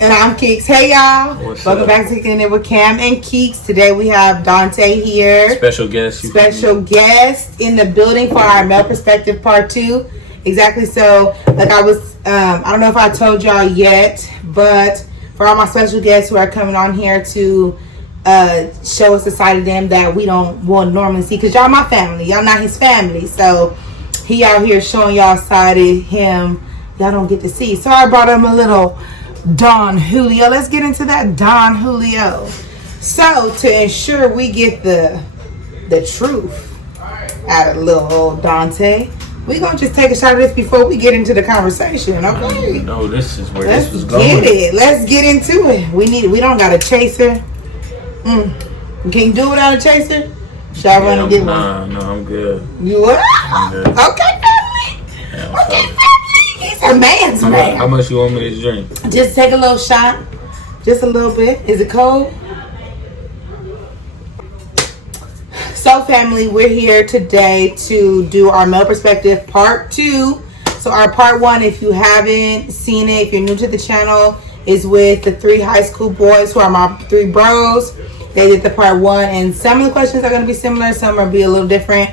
And I'm Keeks. Hey y'all. Welcome back to Kicking It with Cam and Keeks. Today we have Dante here. Special guest in the building for our Male Perspective Part 2. Exactly. So, like I was, I don't know if I told y'all yet, but for all my special guests who are coming on here to show us a side of them that we don't normally see, because y'all my family, y'all not his family. So he out here showing y'all a side of him y'all don't get to see. So I brought him a little Don Julio. Let's get into that Don Julio. So to ensure we get the truth out of little old Dante, we're gonna just take a shot of this before we get into the conversation, okay? No, this is where this was going. Let's get into it. We don't got a chaser. Can you do without a chaser? Should I run and get one? No, I'm good. You are? I'm good. Okay, family. Yeah, okay, family. He's a man's man. How much you want me to drink? Just take a little shot. Just a little bit. Is it cold? So, family, we're here today to do our Male Perspective Part 2. So, our Part 1, if you haven't seen it, if you're new to the channel, is with the 3 high school boys who are my 3 bros. They did the Part 1, and some of the questions are going to be similar. Some will be a little different.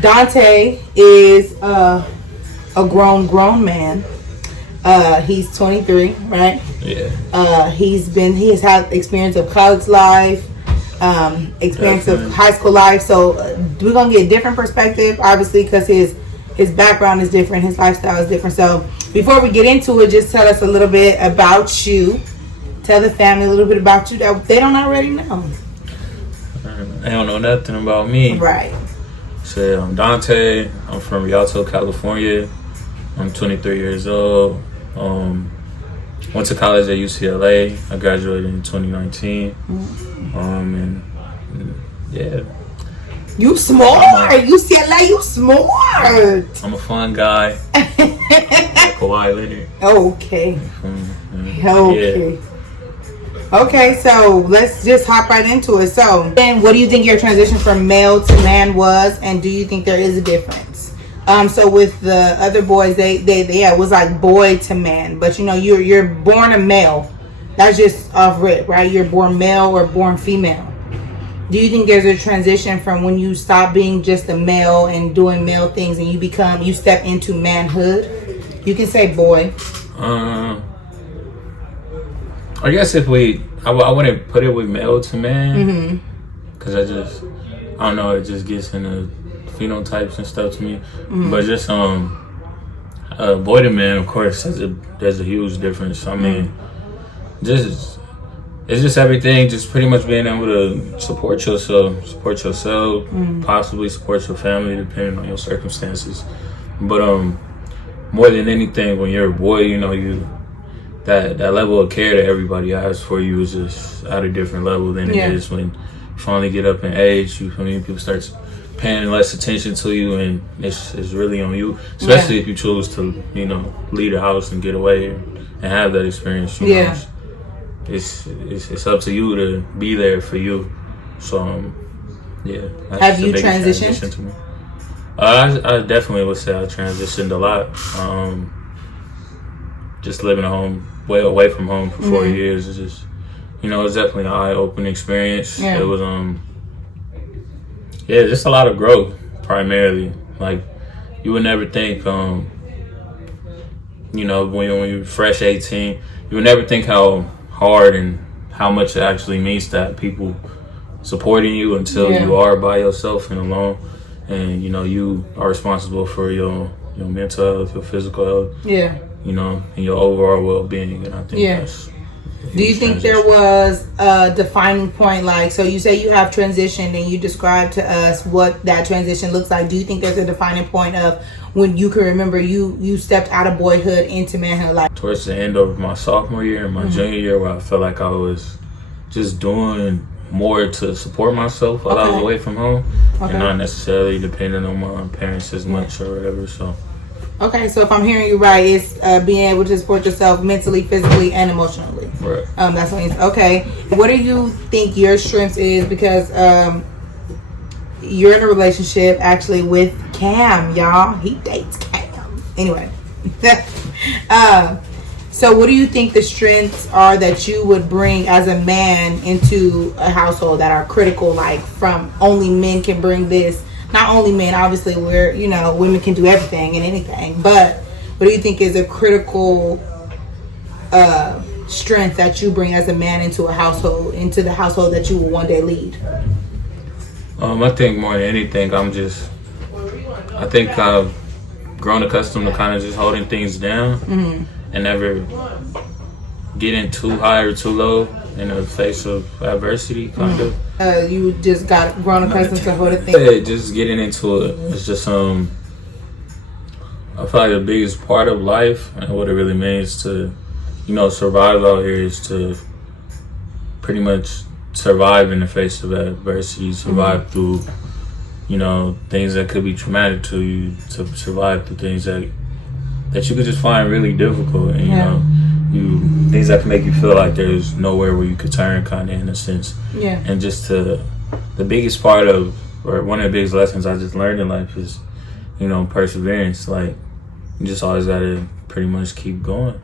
Dante is a grown man. He's 23, right? Yeah. He has had experience of college life, experience of high school life. So we're gonna get a different perspective, obviously, because his background is different, his lifestyle is different. So before we get into it, just tell us a little bit about you. Tell the family a little bit about you that they don't already know. They don't know nothing about me. Right. So I'm Dante. I'm from Rialto, California. I'm 23 years old. Went to college at UCLA. I graduated in 2019. And yeah. You smart. UCLA, you smart. I'm a fun guy. Kawhi Leonard. Okay. Okay. Yeah. Okay, so let's just hop right into it. So, then what do you think your transition from male to man was, and do you think there is a difference? So with the other boys, they it was like boy to man, but you know you're born a male. That's just off rip, right? You're born male or born female. Do you think there's a transition from when you stop being just a male and doing male things and you step into manhood? You can say boy. I guess I wouldn't put it with male to man, because I don't know, it just gets into phenotypes and stuff to me. But just boy to man, of course, there's a huge difference. I mean, it's just everything, just pretty much being able to support yourself, possibly support your family depending on your circumstances. But more than anything, when you're a boy, you know, that level of care that everybody has for you is just at a different level than it is when you finally get up in age. People start paying less attention to you, and it's really on you, especially if you choose to, you know, leave the house and get away and have that experience. You know, it's up to you to be there for you. So that's have you transitioned? To me. I definitely would say I transitioned a lot. Just living at home, way away from home for 4 years is just, you know, it's definitely an eye-opening experience. It was just a lot of growth, primarily. Like, you would never think, you know, when you're fresh 18, you would never think how hard and how much it actually means to have people supporting you until you are by yourself and alone. And, you know, you are responsible for your mental health, your physical health. You know, and your overall well-being. And I think that's... Do you think there was a defining point? Like, so you say you have transitioned and you described to us what that transition looks like. Do you think there's a defining point of when you can remember you stepped out of boyhood into manhood? Like towards the end of my sophomore year and my junior year, where I felt like I was just doing more to support myself while I was away from home and not necessarily depending on my parents as much or whatever. So okay, so if I'm hearing you right, it's being able to support yourself mentally, physically, and emotionally. Right. That's what it's okay. What do you think your strengths is? Because you're in a relationship actually with Cam, y'all. He dates Cam. Anyway. So what do you think the strengths are that you would bring as a man into a household that are critical, like from only men can bring this? Not only men, obviously we're, women can do everything and anything, but what do you think is a critical strength that you bring as a man into a household, into the household that you will one day lead? I think more than anything, I think I've grown accustomed to kind of just holding things down and never getting too high or too low in the face of adversity, kind of. You just got grown accustomed to holding things. Yeah, just getting into it. It's just I feel like the biggest part of life and what it really means to, survive out here is to pretty much survive in the face of adversity, survive through, things that could be traumatic to you, to survive through things that you could just find really difficult, and things that can make you feel like there's nowhere where you could turn, kind of, in a sense. Yeah. And just the biggest part of, or one of the biggest lessons I just learned in life is, perseverance. Like, you just always gotta pretty much keep going.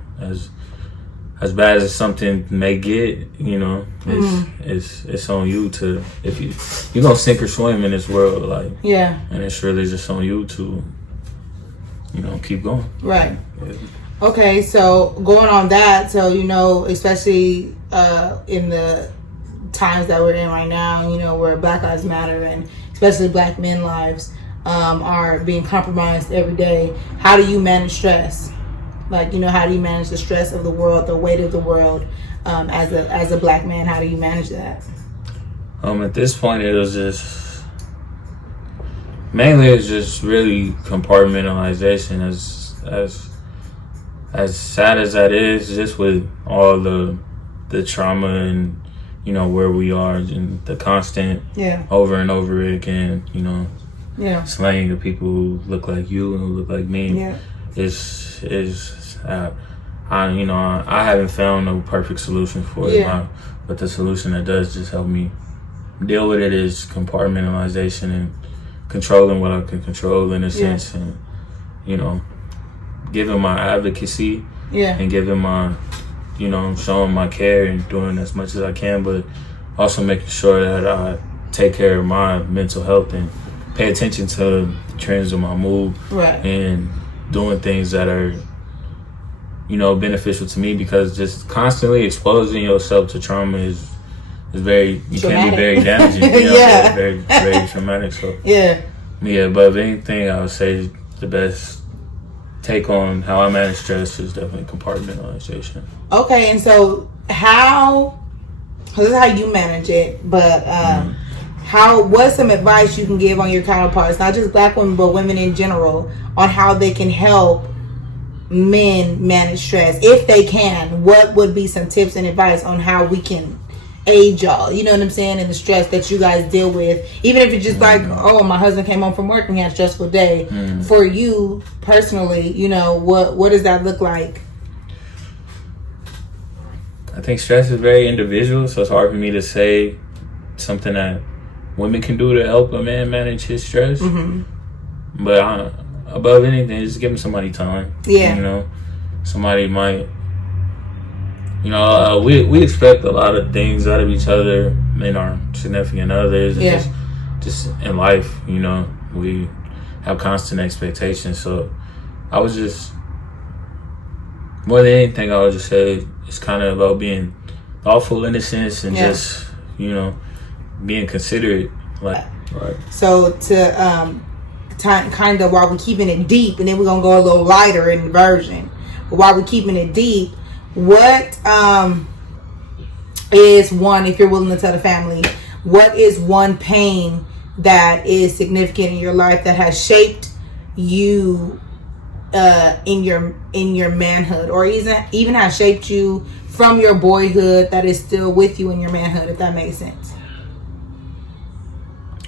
As bad as something may get, it's on you to, if you're gonna sink or swim in this world, like, and it's really just on you to, keep going. Right. Yeah. Okay, so going on that, so especially in the times that we're in right now, where Black Lives Matter and especially Black men lives are being compromised every day. How do you manage stress? Like, how do you manage the stress of the world, the weight of the world, as a Black man? How do you manage that? At this point, it was just mainly really compartmentalization. As sad as that is, just with all the trauma and where we are and the constant over and over again, slaying of people who look like you and who look like me. I haven't found no perfect solution for it, but the solution that does just help me deal with it is compartmentalization and controlling what I can control, in a sense, and giving my advocacy and giving my showing my care and doing as much as I can, but also making sure that I take care of my mental health and pay attention to the trends of my mood, and doing things that are beneficial to me, because just constantly exposing yourself to trauma is very can be very damaging. Very, very traumatic. So but if anything, I would say the best take on how I manage stress is definitely compartmentalization. Okay, and so this is how you manage it, but what's some advice you can give on your counterparts, not just Black women but women in general, on how they can help men manage stress if they can? What would be some tips and advice on how we can aid y'all, you know what I'm saying, and the stress that you guys deal with, even if it's just like, oh, my husband came home from work and he had a stressful day. For you personally, what does that look like? I think stress is very individual, so it's hard for me to say something that women can do to help a man manage his stress. But above anything, just giving somebody time. Somebody might, we expect a lot of things out of each other and our significant others. And just in life, we have constant expectations. So I was just, more than anything, I would just say it's kind of about being thoughtful, in a sense, and just, being considerate. So to kind of, while we're keeping it deep, and then we're gonna go a little lighter in the version, but while we're keeping it deep, what is one, if you're willing to tell the family, what is one pain that is significant in your life that has shaped you in your manhood, or even has shaped you from your boyhood, that is still with you in your manhood, if that makes sense?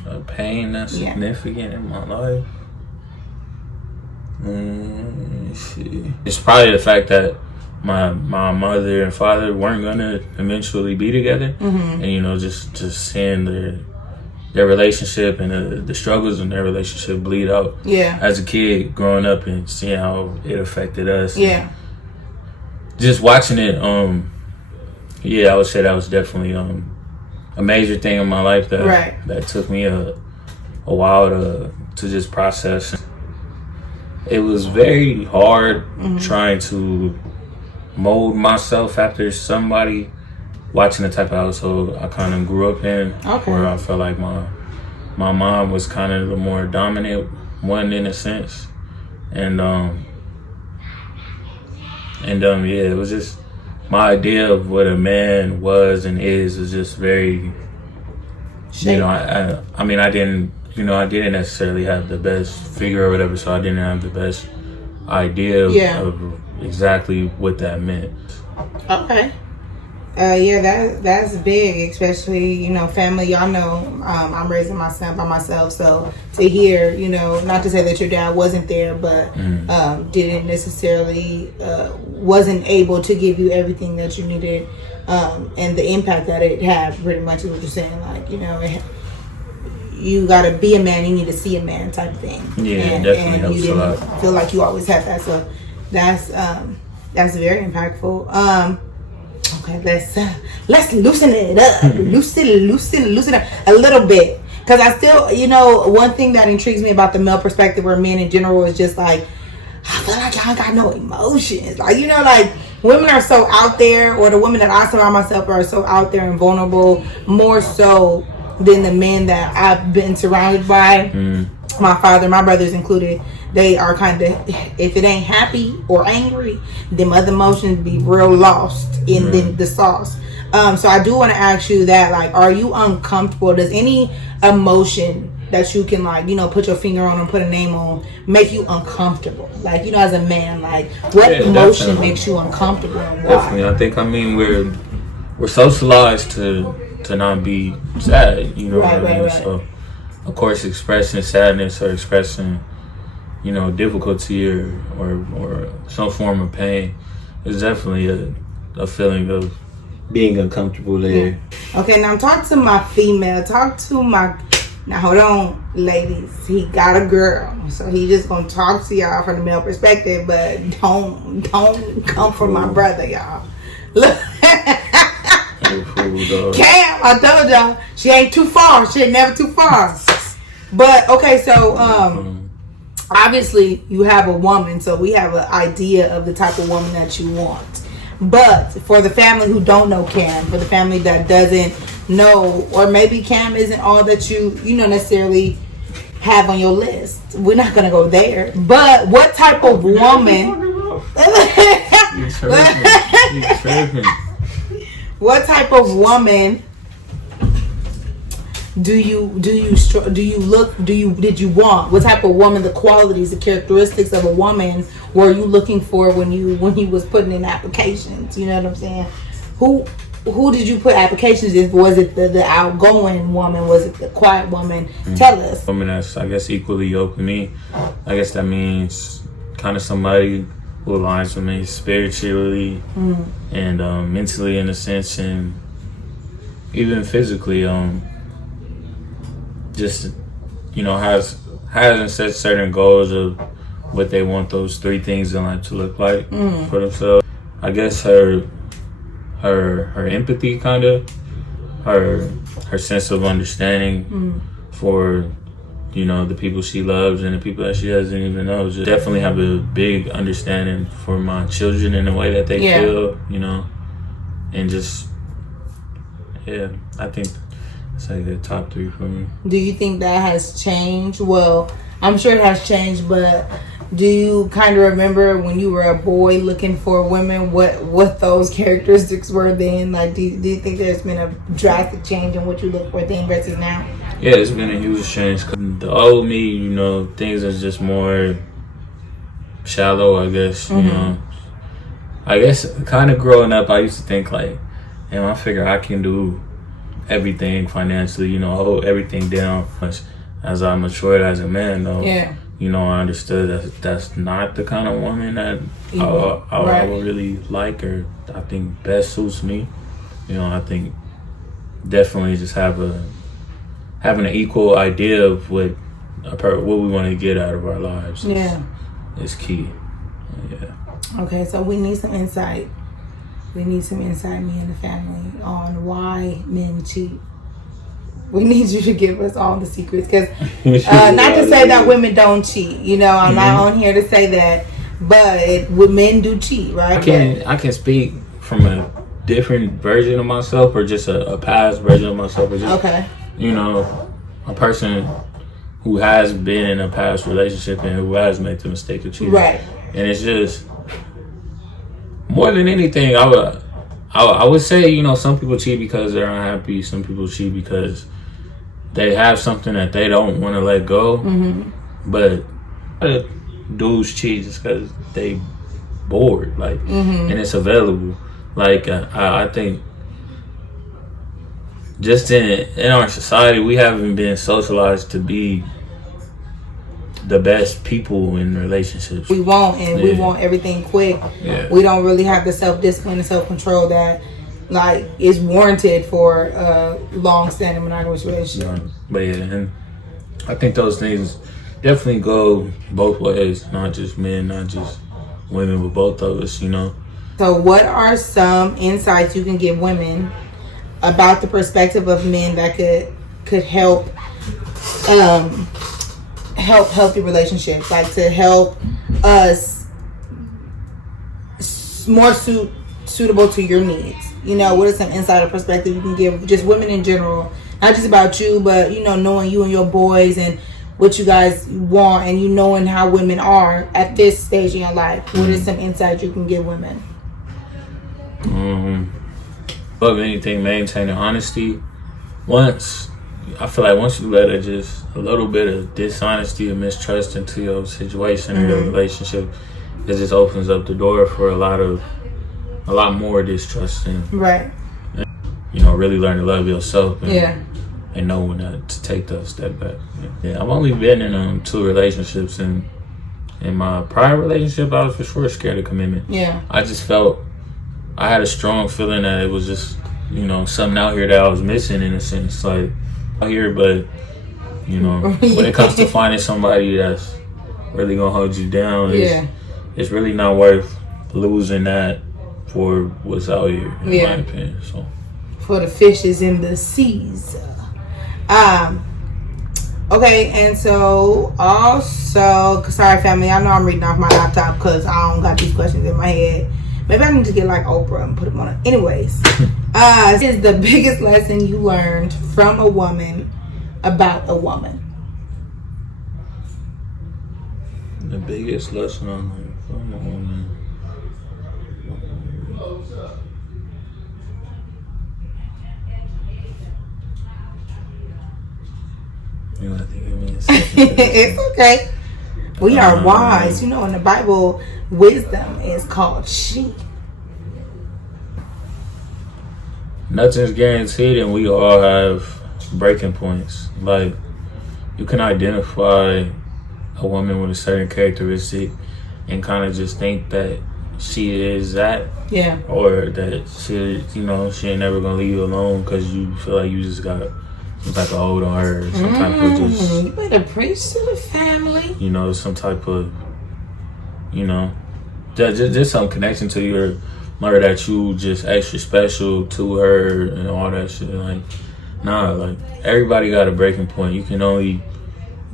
A pain that's significant in my life. It's probably the fact that my mother and father weren't gonna eventually be together, and just seeing their relationship and the struggles in their relationship bleed out. As a kid growing up and seeing how it affected us. just watching it, yeah, I would say that was definitely a major thing in my life that took me a while to just process. It was very hard trying to mold myself after somebody, watching the type of household I kind of grew up in, where I felt like my mom was kind of the more dominant one in a sense, and yeah, it was just my idea of what a man was and is just very, you know, I mean, I didn't necessarily have the best figure or whatever, so I didn't have the best idea of exactly what that meant. Okay. Yeah, that's big, especially, you know, family. Y'all know, I'm raising my son by myself, so to hear, you know, not to say that your dad wasn't there, but didn't necessarily, wasn't able to give you everything that you needed, and the impact that it had, pretty much is what you're saying. Like, you know, you gotta be a man, you need to see a man type of thing. Yeah, and, definitely and you helps a didn't lot. feel like you always had that, so that's very impactful. Okay, let's loosen it up, loosen up a little bit, because I still, you know, one thing that intrigues me about the male perspective, or men in general, is just like, I feel like y'all got no emotions. Like, you know, like women are so out there, or the women that I surround myself are so out there and vulnerable, more so than the men that I've been surrounded by. My father, my brothers included, they are kind of, if it ain't happy or angry, them other emotions be real lost in the sauce. So I do want to ask you that, like, are you uncomfortable? Does any emotion that you can, like, you know, put your finger on and put a name on make you uncomfortable? Like, you know, as a man, like, what emotion definitely makes you uncomfortable and why? Definitely, I think, I mean, we're socialized to not be sad, you know what I mean? So, of course, expressing sadness or expressing, you know, difficulty or some form of pain is definitely a feeling of being uncomfortable there. Okay, now talk to my female. Now hold on, ladies. He got a girl, so he just gonna talk to y'all from the male perspective, but don't come from my brother, y'all. Look. Cam, I told y'all, she ain't too far. She ain't never too far. But okay, so obviously you have a woman, so we have an idea of the type of woman that you want. But for the family who don't know Cam, for the family that doesn't know, or maybe Cam isn't all that you know necessarily have on your list, we're not gonna go there. But what type of woman? What type of woman did you want? What type of woman, the qualities, the characteristics of a woman were you looking for when you was putting in applications? You know what I'm saying? Who did you put applications in? Was it the outgoing woman? Was it the quiet woman? Tell us. Woman that's, I guess, equally yoked with me. I guess that means kind of somebody who aligns with me spiritually and mentally, in a sense, and even physically. Just, you know, has set certain goals of what they want those three things in life to look like for themselves. I guess her empathy, kind of, her sense of understanding for, you know, the people she loves and the people that she doesn't even know. Just definitely have a big understanding for my children in the way that they feel, you know, and just, I think it's like the top three for me. Do you think that has changed? Well, I'm sure it has changed, but do you kind of remember when you were a boy looking for women, what those characteristics were then? Like, do you think there's been a drastic change in what you look for then versus now? Yeah, it's been a huge change. The old me, you know, things are just more shallow, I guess, you know. I guess kind of growing up, I used to think like, damn, I figure I can do everything financially, you know, hold everything down. As I matured as a man, though, you know, I understood that that's not the kind of woman that I would really like, or I think best suits me. You know, I think definitely just having an equal idea of what we want to get out of our lives is key. Yeah. Okay, so we need some insight. We need some insight, me and the family, on why men cheat. We need you to give us all the secrets, because not to say that women don't cheat. You know, I'm not on here to say that, but men do cheat, right? I can speak from a different version of myself, or just a past version of myself, or just you know, a person who has been in a past relationship and who has made the mistake of cheating. Right. And it's just, more than anything, I would say, you know, some people cheat because they're unhappy. Some people cheat because they have something that they don't want to let go. But dudes cheat just because they bored, like, and it's available. Like, I think just in our society, we haven't been socialized to be the best people in relationships. We want everything quick. Yeah. We don't really have the self-discipline and self-control that, like, is warranted for a long-standing monogamous relationship. But yeah, and I think those things definitely go both ways, not just men, not just women, but both of us, you know. So what are some insights you can give women about the perspective of men that could help healthy relationships, like to help us more suitable to your needs? You know, what is some insider perspective you can give just women in general, not just about you, but, you know, knowing you and your boys and what you guys want, and you knowing how women are at this stage in your life? What is some insight you can give women? Above anything, maintaining honesty. I feel like once you let just a little bit of dishonesty or mistrust into your situation or your relationship, it just opens up the door for a lot more distrust, and you know, really learn to love yourself and know when to take that step back. Yeah, I've only been in 2 relationships, and in my prior relationship, I was for sure scared of commitment. Yeah, I just felt I had a strong feeling that it was just, you know, something out here that I was missing, in a sense, like out here. But, you know, when it comes to finding somebody that's really gonna hold you down, it's really not worth losing that for what's out here, in my opinion. So, for the fishes in the seas. Okay, and so also, sorry family, I know I'm reading off my laptop because I don't got these questions in my head. Maybe I need to get like Oprah and put them on it. Anyways, this is the biggest lesson you learned from a woman about a woman. The biggest lesson I learned from a woman. You have to give me a second. It's okay. We are wise. You know, in the Bible, wisdom is called she. Nothing's guaranteed, and we all have breaking points. Like, you can identify a woman with a certain characteristic and kind of just think that she is that. Yeah. Or that she, you know, she ain't never gonna leave you alone because you feel like you just got some type of hold on her, or some type of just. You better preach to the family. You know, some type of, you know, just some connection to your mother, that you just extra special to her and all that shit. Like, nah, like, everybody got a breaking point. You can only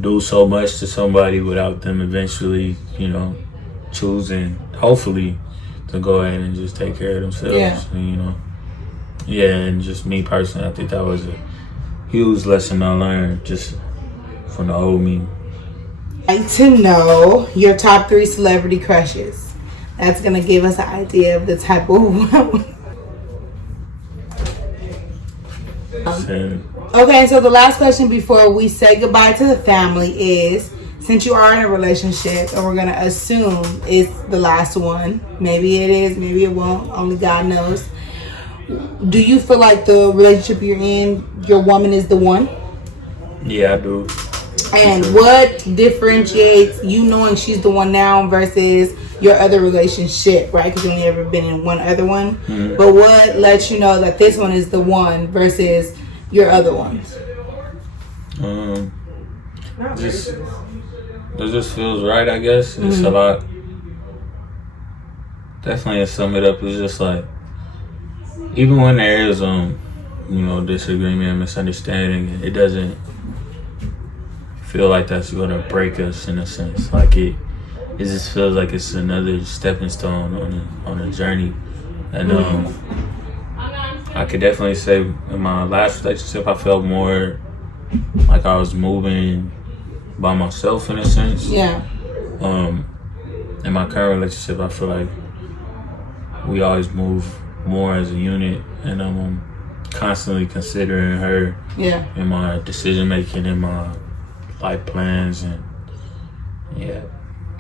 do so much to somebody without them eventually, you know, choosing, hopefully, to go ahead and just take care of themselves. Yeah. And, you know, and just me personally, I think that was a huge lesson I learned just from the old me. I'd like to know your top 3 celebrity crushes. That's going to give us an idea of the type of Okay, so the last question before we say goodbye to the family is, since you are in a relationship, and we're going to assume it's the last one, maybe it is, maybe it won't, only God knows, do you feel like the relationship you're in, your woman is the one? Yeah, I do. And what differentiates you knowing she's the one now versus your other relationship, right? Because you've only ever been in one other one. Mm-hmm. But what lets you know that this one is the one versus your other ones? It just feels right, I guess. It's a lot. Definitely, to sum it up, it's just like, even when there is disagreement and misunderstanding, it doesn't feel like that's gonna break us in a sense. Like it just feels like it's another stepping stone on a journey. And I could definitely say in my last relationship I felt more like I was moving by myself in a sense. Yeah. In my current relationship I feel like we always move more as a unit, and I'm constantly considering her in my decision making, in my life plans, and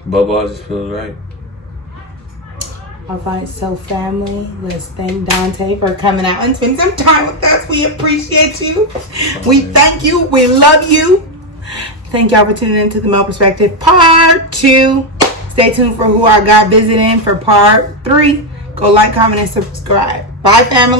Bubba just feels right. All right, so family, let's thank Dante for coming out and spending some time with us. We appreciate you. We thank you. We love you. Thank y'all for tuning into the Male Perspective Part 2. Stay tuned for who I got visiting for Part 3. Go like, comment, and subscribe. Bye, family.